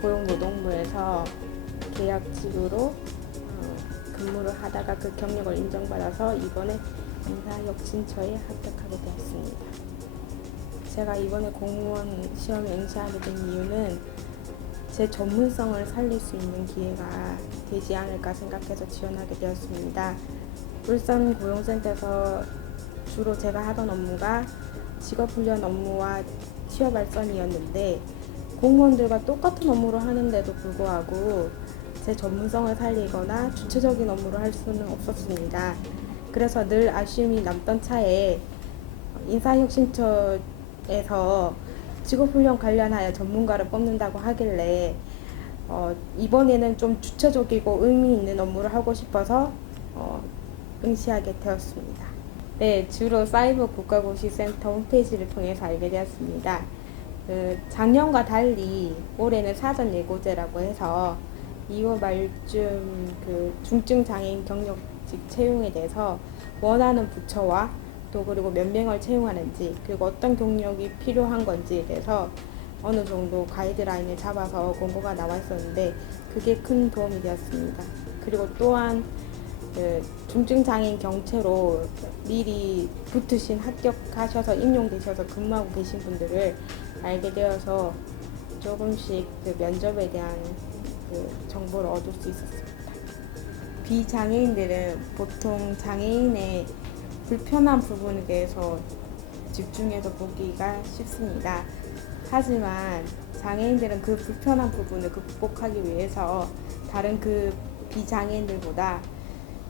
고용노동부에서 계약직으로 근무를 하다가 그 경력을 인정받아서 이번에 인사혁신처에 합격하게 되었습니다. 제가 이번에 공무원 시험에 응시하게 된 이유는 제 전문성을 살릴 수 있는 기회가 되지 않을까 생각해서 지원하게 되었습니다. 울산 고용센터에서 주로 제가 하던 업무가 직업훈련 업무와 취업 발전이었는데 공무원들과 똑같은 업무를 하는데도 불구하고 제 전문성을 살리거나 주체적인 업무를 할 수는 없었습니다. 그래서 늘 아쉬움이 남던 차에 인사혁신처에서 직업훈련 관련하여 전문가를 뽑는다고 하길래 이번에는 좀 주체적이고 의미 있는 업무를 하고 싶어서 응시하게 되었습니다. 네, 주로 사이버 국가고시센터 홈페이지를 통해서 알게 되었습니다. 작년과 달리 올해는 사전 예고제라고 해서 2월 말쯤 중증 장애인 경력직 채용에 대해서 원하는 부처와 또 그리고 몇 명을 채용하는지 그리고 어떤 경력이 필요한 건지에 대해서 어느 정도 가이드라인을 잡아서 공고가 나와 있었는데 그게 큰 도움이 되었습니다. 그리고 또한 중증 장애인 경체로 미리 붙으신 합격하셔서 임용되셔서 근무하고 계신 분들을 알게 되어서 조금씩 면접에 대한 정보를 얻을 수 있었습니다. 비장애인들은 보통 장애인의 불편한 부분에 대해서 집중해서 보기가 쉽습니다. 하지만 장애인들은 그 불편한 부분을 극복하기 위해서 다른 그 비장애인들보다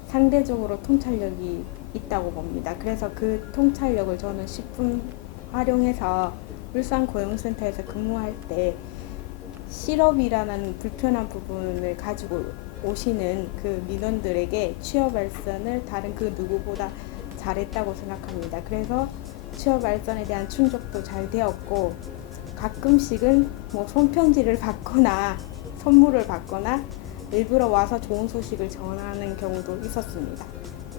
상대적으로 통찰력이 있다고 봅니다. 그래서 그 통찰력을 저는 10분 활용해서 울산 고용센터에서 근무할 때 실업이라는 불편한 부분을 가지고 오시는 그 민원들에게 취업 발전을 다른 그 누구보다 잘했다고 생각합니다. 그래서 취업 발전에 대한 충족도 잘 되었고 가끔씩은 손편지를 받거나 선물을 받거나 일부러 와서 좋은 소식을 전하는 경우도 있었습니다.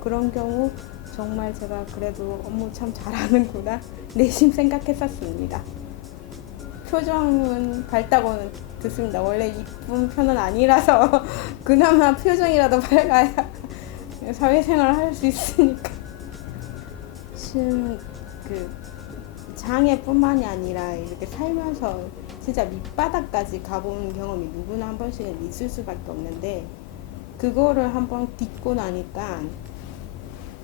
그런 경우 정말 제가 그래도 업무 참 잘하는구나 내심 생각했었습니다. 표정은 밝다고는 듣습니다. 원래 이쁜 편은 아니라서 그나마 표정이라도 밝아야 사회생활을 할 수 있으니까. 장애뿐만이 아니라 이렇게 살면서 진짜 밑바닥까지 가본 경험이 누구나 한 번씩은 있을 수밖에 없는데 그거를 한번 딛고 나니까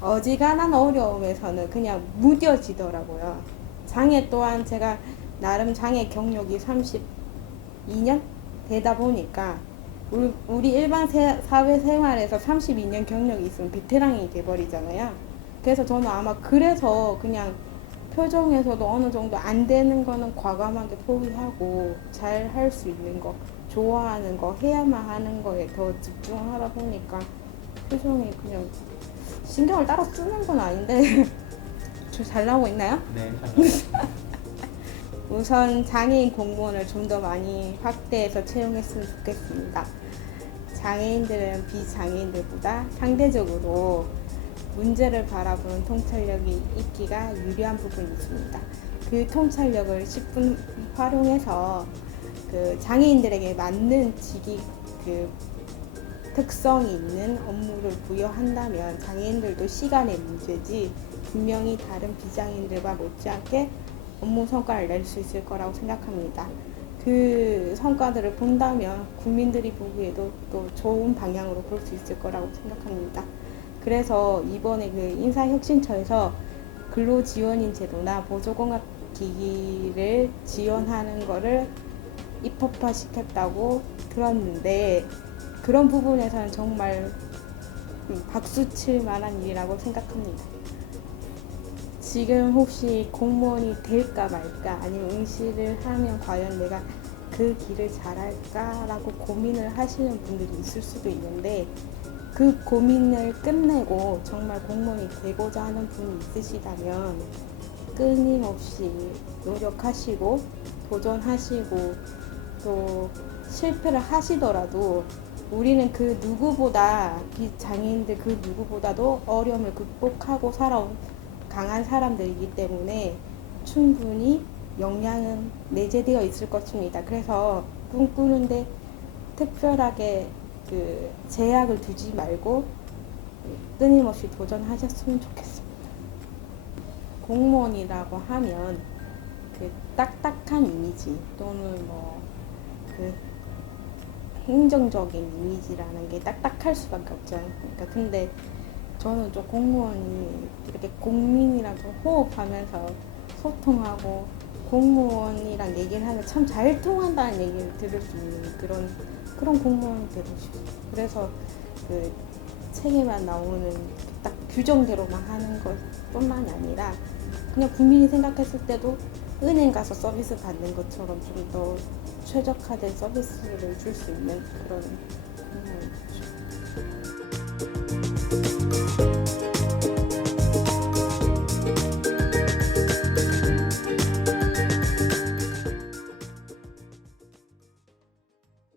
어지간한 어려움에서는 그냥 무뎌지더라고요. 장애 또한 제가 나름 장애 경력이 32년 되다 보니까 우리 일반 사회생활에서 32년 경력이 있으면 베테랑이 돼버리잖아요. 그래서 저는 아마 그래서 그냥 표정에서도 어느 정도 안 되는 거는 과감하게 포기하고 잘 할 수 있는 거, 좋아하는 거, 해야만 하는 거에 더 집중하다 보니까 표정이 그냥 신경을 따로 쓰는 건 아닌데 저 잘 나오고 있나요? 네, 잘 우선 장애인 공무원을 좀 더 많이 확대해서 채용했으면 좋겠습니다. 장애인들은 비장애인들보다 상대적으로 문제를 바라보는 통찰력이 있기가 유리한 부분이 있습니다. 그 통찰력을 10분 활용해서 장애인들에게 맞는 직위 특성이 있는 업무를 부여한다면 장애인들도 시간의 문제지 분명히 다른 비장애인들과 못지않게 업무 성과를 낼 수 있을 거라고 생각합니다. 그 성과들을 본다면 국민들이 보기에도 또 좋은 방향으로 볼 수 있을 거라고 생각합니다. 그래서 이번에 인사혁신처에서 근로지원인 제도나 보조공학기기를 지원하는 거를 입법화 시켰다고 들었는데 그런 부분에서는 정말 박수 칠 만한 일이라고 생각합니다. 지금 혹시 공무원이 될까 말까 아니면 응시를 하면 과연 내가 그 길을 잘할까 라고 고민을 하시는 분들이 있을 수도 있는데 그 고민을 끝내고 정말 공무원이 되고자 하는 분이 있으시다면 끊임없이 노력하시고 도전하시고 또 실패를 하시더라도 우리는 그 누구보다 비장애인들 그 누구보다도 어려움을 극복하고 살아온 강한 사람들이기 때문에 충분히 역량은 내재되어 있을 것입니다. 그래서 꿈꾸는데 특별하게 그 제약을 두지 말고 끊임없이 도전하셨으면 좋겠습니다. 공무원이라고 하면 그 딱딱한 이미지 또는 뭐 그 행정적인 이미지라는 게 딱딱할 수밖에 없죠. 그러니까 근데 저는 좀 공무원이 이렇게 국민이랑 좀 호흡하면서 소통하고 공무원이랑 얘기를 하면 참 잘 통한다는 얘기를 들을 수 있는 그런 공무원이 되고 싶어요. 그래서 그 책에만 나오는 딱 규정대로만 하는 것뿐만이 아니라 그냥 국민이 생각했을 때도 은행 가서 서비스 받는 것처럼 좀 더 최적화된 서비스를 줄 수 있는 그런 공무원이죠.